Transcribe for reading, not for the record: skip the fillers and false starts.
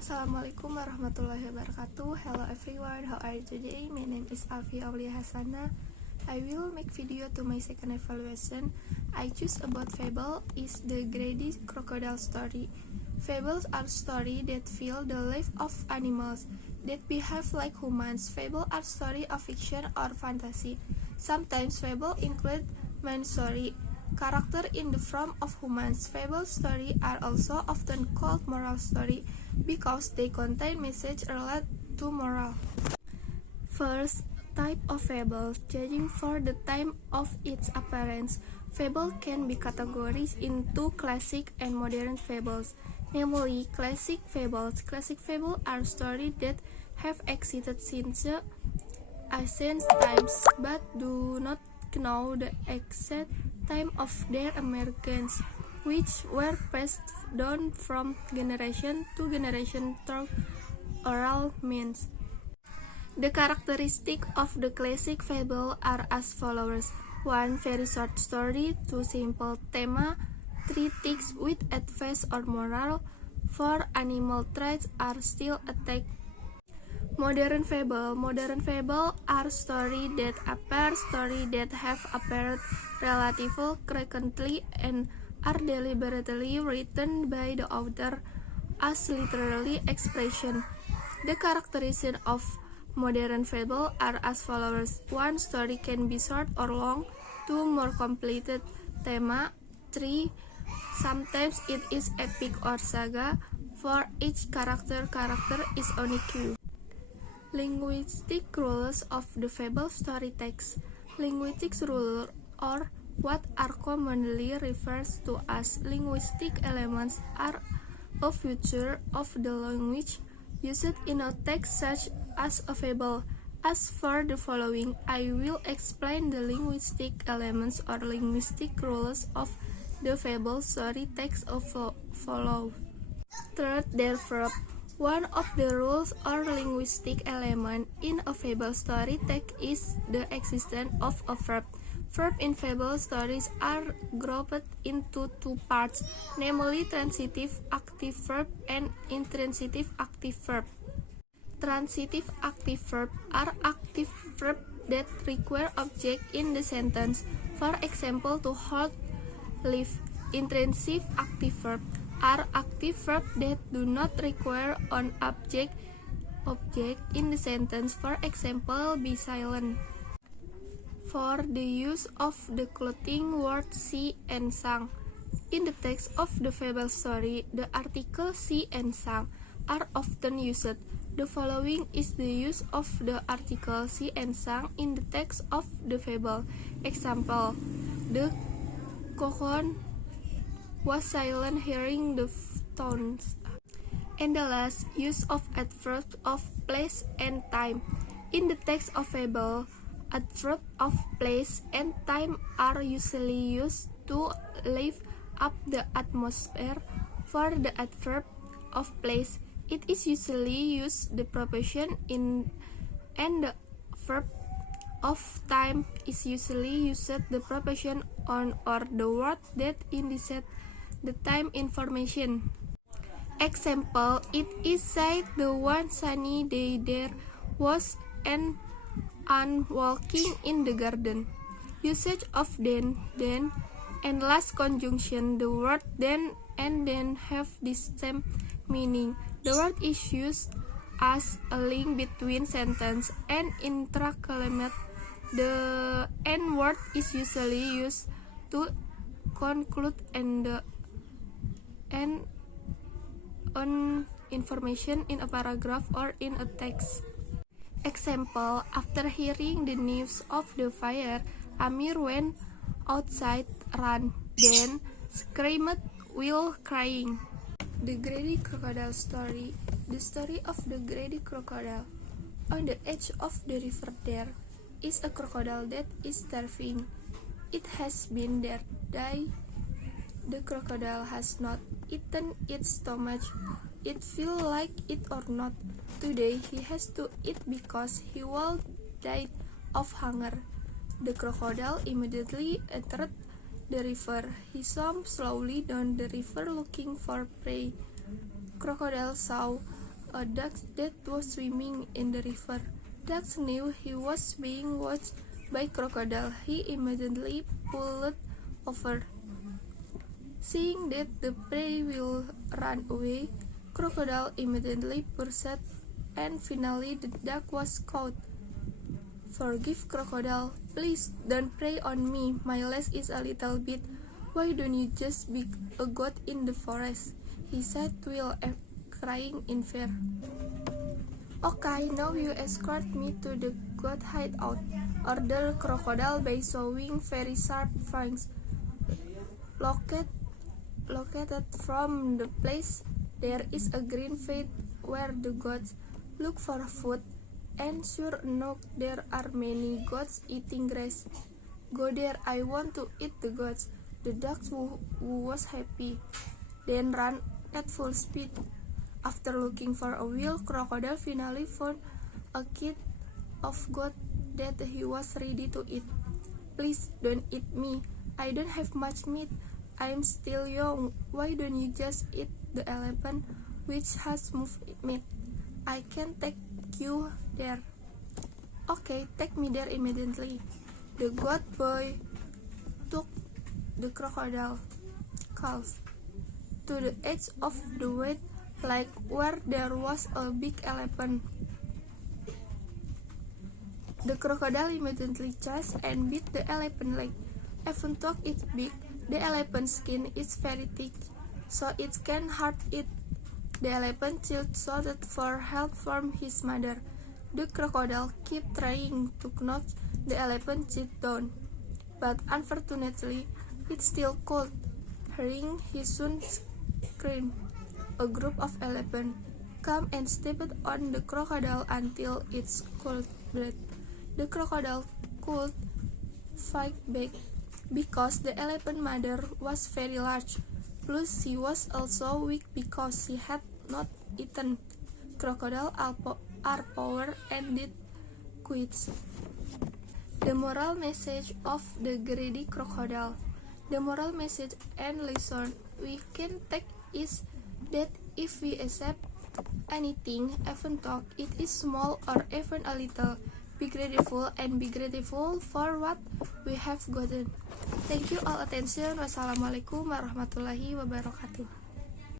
Assalamualaikum warahmatullahi wabarakatuh. Hello everyone, how are you today? My name is Alfi Aulia Hasana. I will make video to my second evaluation. I choose about fable is the Grady crocodile story. Fables are stories that fill the life of animals that behave like humans. Fable are stories of fiction or fantasy. Sometimes fable include man story, character in the form of humans. Fable stories are also often called moral story because they contain message related to moral. First type of fable, judging for the time of its appearance. Fable can be categorized into classic and modern fables. Namely, classic fables. Classic fables are stories that have existed since ancient times but do not know the exact time of their emergence, which were passed down from generation to generation through oral means. The characteristics of the classic fable are as follows: 1. Very short story, 2. Simple theme, 3. Text with advice or moral, 4. Animal traits are still attacked. Modern fable. Modern fable are stories that have appeared relatively frequently and are deliberately written by the author as literary expression. The characteristics of modern fable are as follows: 1. Story can be short or long, 2. More completed theme, 3. Sometimes it is epic or saga, 4. Each character is unique. Linguistic rules of the fable story text. Linguistic rules, or what are commonly referred to as linguistic elements, are a feature of the language used in a text such as a fable. As for the following, I will explain the linguistic elements or linguistic rules of the fable story text of follow. Third, their verb. One of the rules or linguistic element in a fable story text is the existence of a verb. Verbs in fable stories are grouped into two parts, namely transitive active verb and intransitive active verb. Transitive active verbs are active verbs that require object in the sentence. For example, to hold, live. Intransitive active verbs are active verbs that do not require an object in the sentence. For example, be silent. For the use of the clothing word she and sang. In the text of the fable story, the articles she and sang are often used. The following is the use of the article she and sang in the text of the fable. Example: the cocoon was silent hearing the tones. And the last, use of adverbs of place and time. In the text of fable, adverbs of place and time are usually used to lift up the atmosphere. For the adverb of place, it is usually used the preposition in, and the verb of time is usually used the preposition on or the word that indicates the time information. Example: it is said the one sunny day there was an ant walking in the garden. Usage of then, and last conjunction. The word then and then have the same meaning. The word is used as a link between sentence and intra-climate. The and word is usually used to conclude and the and on information in a paragraph or in a text. Example: after hearing the news of the fire, Amir went outside, ran, then screamed while crying. The Grady crocodile story. The story of the Grady crocodile. On the edge of the river there is a crocodile that is starving. It has been there day. The crocodile has not eaten its stomach. It feel like it or not. Today he has to eat because he will die of hunger. The crocodile immediately entered the river. He swam slowly down the river looking for prey. Crocodile saw a duck that was swimming in the river. Duck knew he was being watched by crocodile. He immediately pulled over. Seeing that the prey will run away, crocodile immediately pursued, and finally the duck was caught. "Forgive crocodile, please don't prey on me, my leg is a little bit. Why don't you just be a goat in the forest?" he said while crying in fear. "Okay, now you escort me to the goat hideout," ordered crocodile by showing very sharp fangs. Located from the place, there is a green field where the goats look for food, and sure enough, there are many goats eating grass. "Go there, I want to eat the goats," the duck, who was happy, then ran at full speed. After looking for a while, crocodile finally found a kid of goat that he was ready to eat. "Please don't eat me, I don't have much meat. I'm still young. Why don't you just eat the elephant which has moved meat? I can take you there." "Okay, take me there immediately." The goat boy took the crocodile calf to the edge of the wet lake where there was a big elephant. The crocodile immediately chased and beat the elephant leg. Even though it's big, the elephant's skin is very thick, so it can hurt it. The elephant child shouted for help from his mother. The crocodile kept trying to knock the elephant child down, but unfortunately, it still could. Hearing his son scream, a group of elephants came and stepped on the crocodile until it could breathe. The crocodile could fight back because the elephant mother was very large, plus she was also weak because she had not eaten. Crocodile are power and did quits. The moral message of the greedy crocodile. The moral message and lesson we can take is that if we accept anything, even though it is small or even a little, be grateful and be grateful for what we have gotten. Thank you all attention. Wassalamualaikum warahmatullahi wabarakatuh.